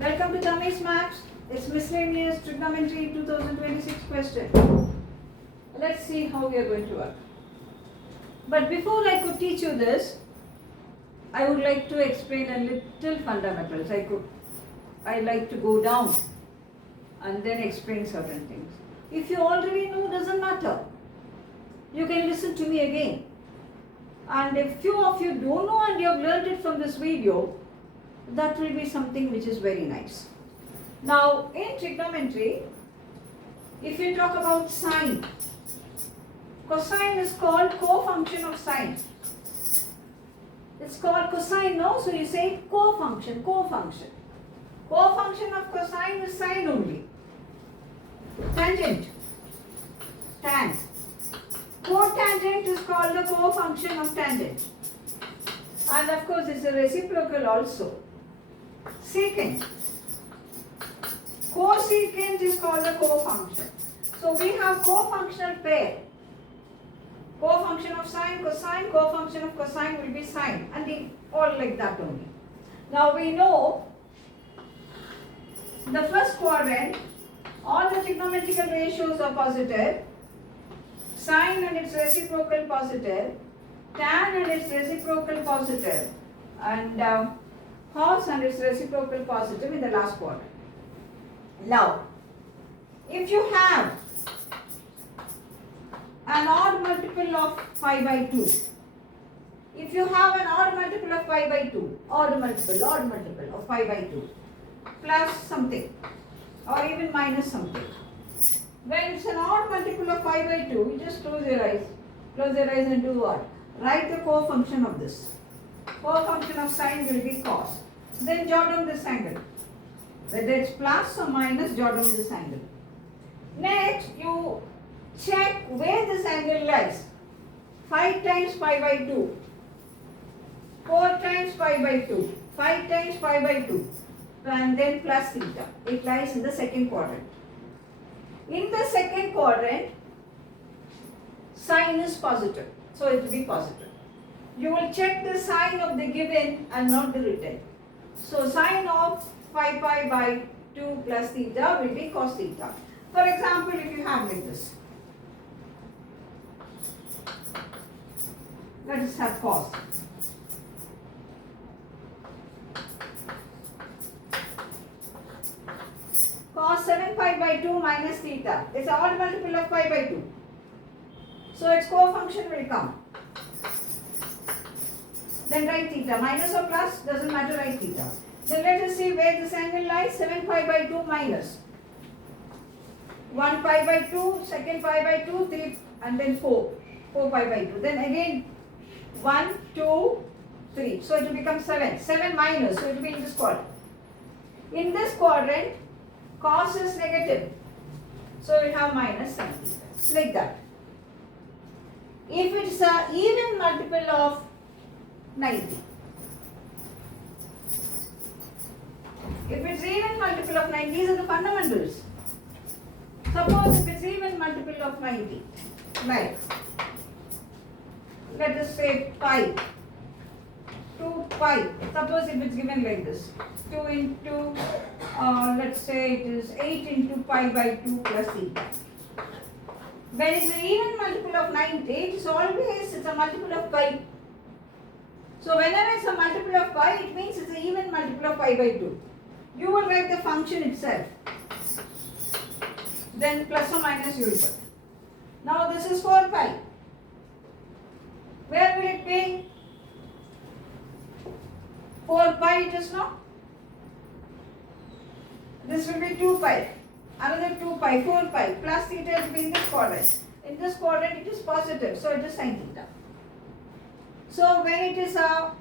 Welcome to Tammy's Maths. It's Miscellaneous Trigonometry 2026 question. Let's see how we are going to work. But before I could teach you this, I would like to explain a little fundamentals. I like to go down and then explain certain things. If you already know, doesn't matter. You can listen to me again. And if few of you don't know and you have learned it from this video, that will be something which is very nice. Now, in trigonometry, if you talk about sine, cosine is called co-function of sine. It's called cosine, no? So you say co-function. Co-function of cosine is sine only. Tangent, tan. Cotangent is called the co-function of tangent. And of course, it's a reciprocal also. Secant. Cosecant is called a co-function. So we have co-functional pair. Co-function of sine, cosine, co-function of cosine will be sine. And all like that only. Now we know the first quadrant, all the trigonometrical ratios are positive. Sine and its reciprocal positive. Tan and its reciprocal positive. And cos and its reciprocal positive in the last quadrant. Now, if you have an odd multiple of pi by 2, if you have an odd multiple of pi by 2, odd multiple of pi by 2, plus something, or even minus something. When it's an odd multiple of pi by 2, you just close your eyes and do what? Write the co-function of this. Co-function of sine will be cos. Then jot down this angle. Whether it's plus or minus, jot down this angle. Next, you check where this angle lies. 5 times pi by 2. 4 times pi by 2. 5 times pi by 2. And then plus theta. It lies in the second quadrant. In the second quadrant, sign is positive. So it will be positive. You will check the sign of the given and not the written. So sine of 5 pi by 2 plus theta will be cos theta. For example, if you have like this. Let us have cos. Cos 7 pi by 2 minus theta. It's an odd multiple of pi by 2. So its co-function will come. Then write theta. Minus or plus, doesn't matter, write theta. Then let us see where this angle lies. 7 pi by 2 minus 1 pi by 2, second pi by 2, 3 and then 4 pi by 2. Then again 1, 2, 3. So it will become 7. 7 minus, so it will be in this quadrant. In this quadrant, cos is negative. So we have minus 7. Like that. If it's an even multiple of 90. If it's even multiple of 90, these are the fundamentals. Suppose if it's even multiple of 90, like, let us say pi, 2 pi. Suppose if it's given like this, 2 into, let's say it is 8 into pi by 2 plus theta. When it's an even multiple of 90, it's a multiple of pi. So whenever it's a multiple of pi, it means it's an even multiple of pi by 2. You will write the function itself. Then plus or minus you will put. Now this is 4 pi. Where will it be? 4 pi it is now. This will be 2 pi. Another 2 pi, 4 pi. Plus theta will be in this quadrant. In this quadrant it is positive. So it is sin theta. So when it is a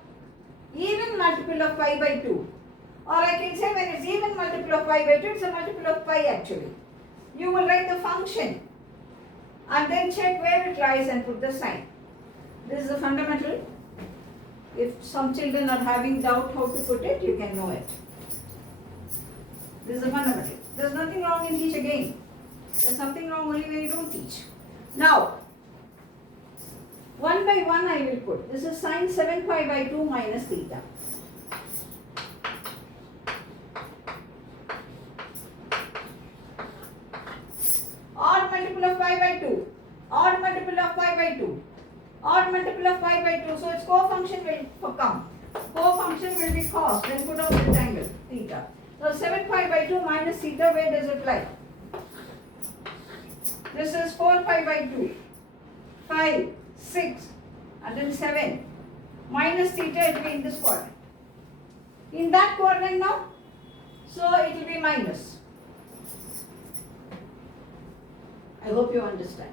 even multiple of pi by 2, or I can say when it's even multiple of pi by 2, it's a multiple of pi actually. You will write the function and then check where it lies and put the sign. This is a fundamental. If some children are having doubt how to put it, you can know it. This is a fundamental. There's nothing wrong in teach again. There's something wrong only when you don't teach. Now, 1 by 1 I will put. This is sine 7 pi by 2 minus theta. Odd multiple of pi by 2. Odd multiple of pi by 2. So its co-function will come. Co-function will be cos. Then put out this angle theta. Now 7 pi by 2 minus theta, where does it lie? This is 4 pi by 2. 5, 6 and then 7. Minus theta, it will be in this quadrant. In that quadrant now, so it will be minus. I hope you understand.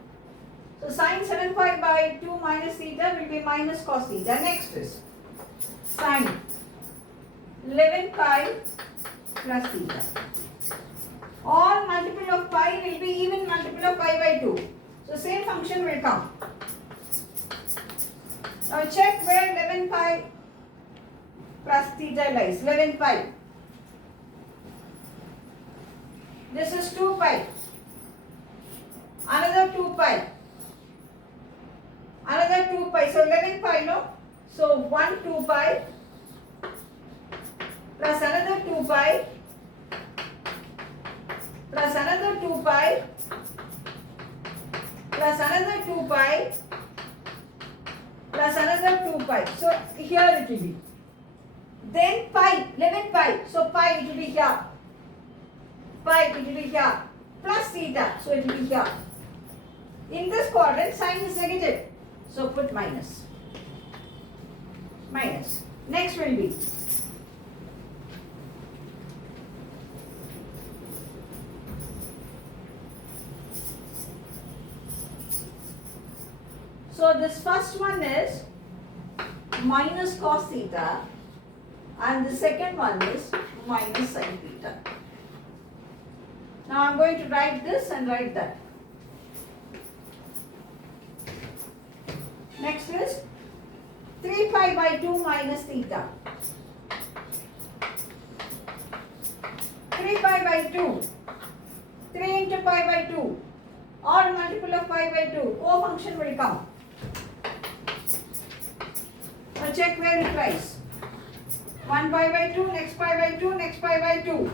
So sin 7 pi by 2 minus theta will be minus cos theta. Next is sin 11 pi plus theta. All multiple of pi will be even multiple of pi by 2. So same function will come. Now check where 11 pi plus theta lies. 11 pi. This is 2 pi. Another 2 pi. Another 2 pi. So 11 pi, no? So 1 2 pi plus another 2 pi plus another 2 pi plus another 2 pi plus another 2 pi. So here it will be. Then pi, 11 pi. So pi it will be here. Pi it will be here. Plus theta. So it will be here. In this quadrant, sign is negative. So put minus. Minus. Next will be so this first one is minus cos theta and the second one is minus sin theta. Now I am going to write this and write that. Next is 3 pi by 2 minus theta. 3 pi by 2. 3 into pi by 2. Odd multiple of pi by 2. Co-function will come. Now check where it lies. 1 pi by 2, next pi by 2, next pi by 2.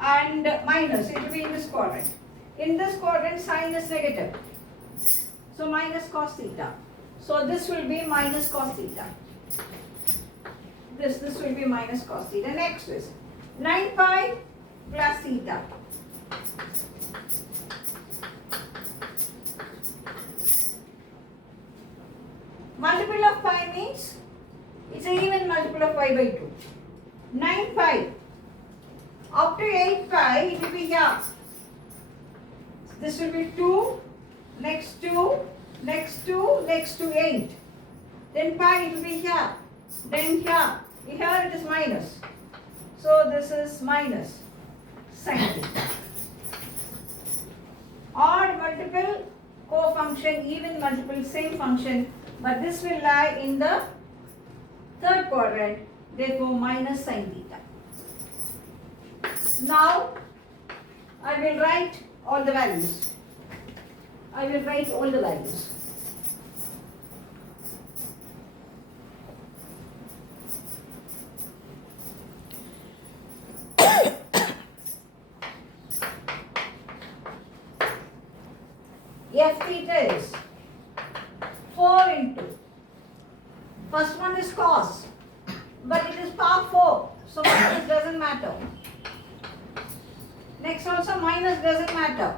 And minus, it will be in this quadrant. In this quadrant, sign is negative. So minus cos theta. So this will be minus cos theta. This will be minus cos theta. Next is 9 pi plus theta. Multiple of pi means it's an even multiple of pi by 2. 9 pi up to 8 pi, it will be here. This will be 2, next 2, next 2, next to 8. Then pi it will be here. Then here. Here it is minus. So this is minus sin theta. Odd multiple, co-function, even multiple, same function. But this will lie in the third quadrant. Therefore minus sin theta. Now I will write all the values. I will write all the values. F theta is 4 into. First one is cos, but it is power 4, so minus doesn't matter. Next also minus doesn't matter.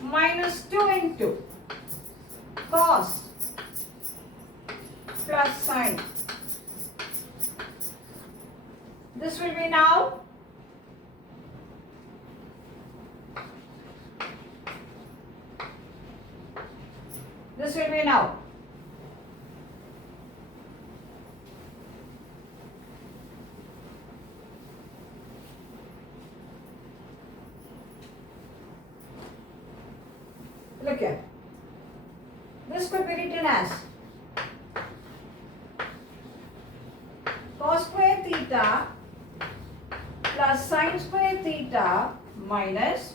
Minus 2 into cos plus sin. This will be now look here. This could be written as cos square theta plus sin square theta minus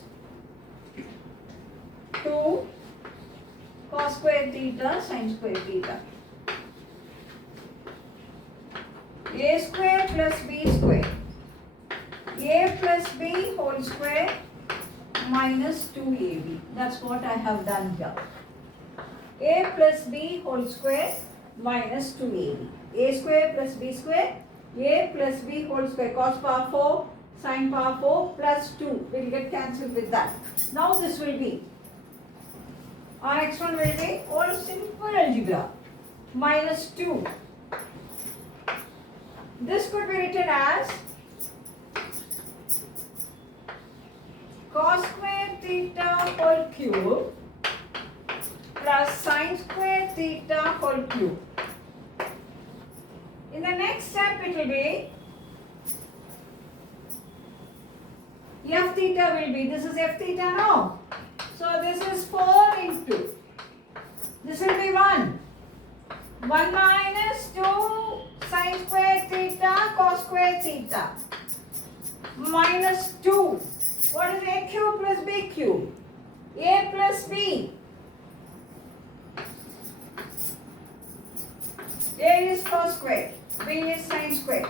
2 cos square theta sin square theta. A square plus B square. A plus B whole square minus 2ab. That's what I have done here. A plus b whole square minus 2ab. A square plus b square. A plus b whole square, cos power 4, sin power 4 plus 2 will get cancelled with that. Now this will be, our next one will be all simple algebra, minus 2. This could be written as cos square theta whole cube plus sin square theta whole cube. In the next step it will be f theta will be, this is f theta now. So this is 4 into, this will be 1. 1 minus 2 sin square theta cos square theta minus 2. What is a cube plus b cube? A plus b. A is cos square, b is sin square.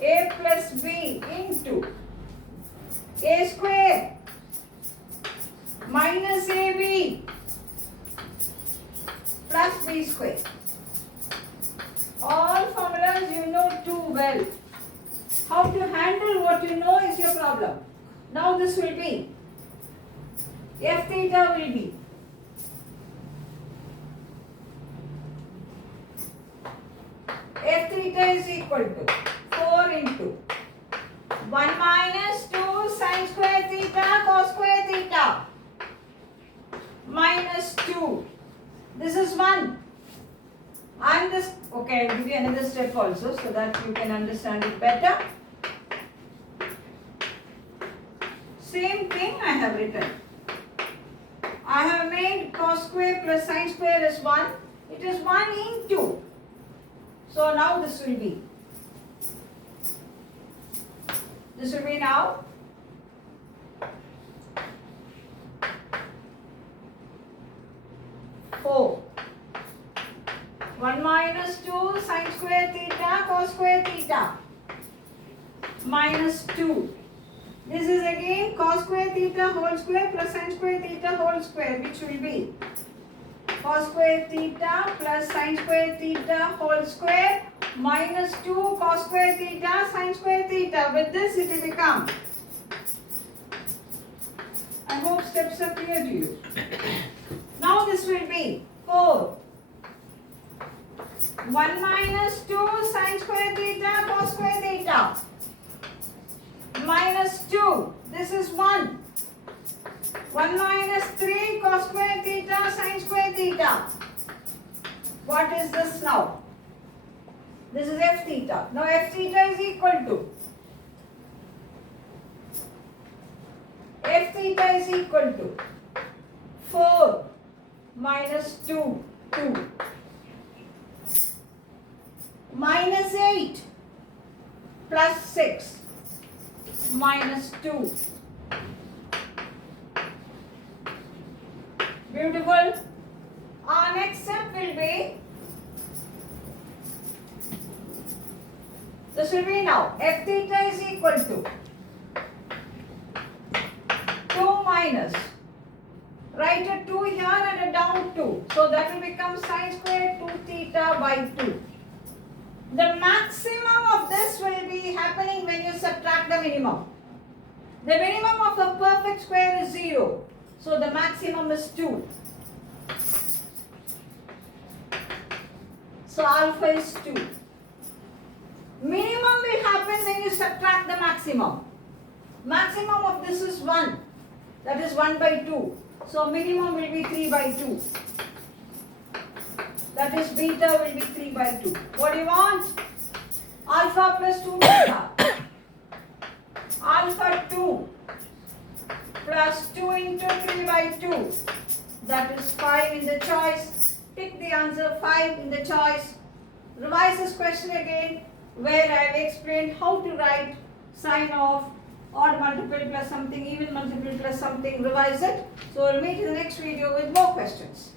A plus b into a square minus ab plus b square. All formulas you know too well. How to handle what you know is your problem. Now this will be, f theta will be f theta is equal to 4 into 1 minus 2 sin square theta cos square theta minus 2. This is 1. And this, okay, I'll give you another step also so that you can understand it better. Same thing I have written. I have made cos square plus sin square is 1. It is 1 into. So now this will be now 4. 1 minus 2 sin square theta cos square theta minus 2. This is again cos square theta whole square plus sin square theta whole square, which will be cos square theta plus sin square theta whole square minus 2 cos square theta sin square theta. With this it will become, I hope steps are clear to you. Now this will be 4. 1 minus 2 sin square theta cos square theta minus 2. This is 1. 1 minus 3 cos square theta sin square theta. What is this now? This is f theta. Now f theta is equal to, f theta is equal to 4 minus 2, 2 minus 8 plus 6 minus 2. Beautiful. Our next step will be, this will be now f theta is equal to 2 minus, write a 2 here and a down 2. So that will become sin square 2 theta by 2. The maximum of this will be happening when you subtract the minimum. The minimum of a perfect square is 0. So the maximum is 2. So alpha is 2. Minimum will happen when you subtract the maximum. Maximum of this is 1. That is 1 by 2. So minimum will be 3 by 2. That is beta will be 3 by 2. What do you want? Alpha plus 2 beta. Alpha 2 plus 2 into 3 by 2. That is 5 in the choice. Pick the answer 5 in the choice. Revise this question again where I have explained how to write sign of odd multiple plus something, even multiple plus something. Revise it. So we'll meet in the next video with more questions.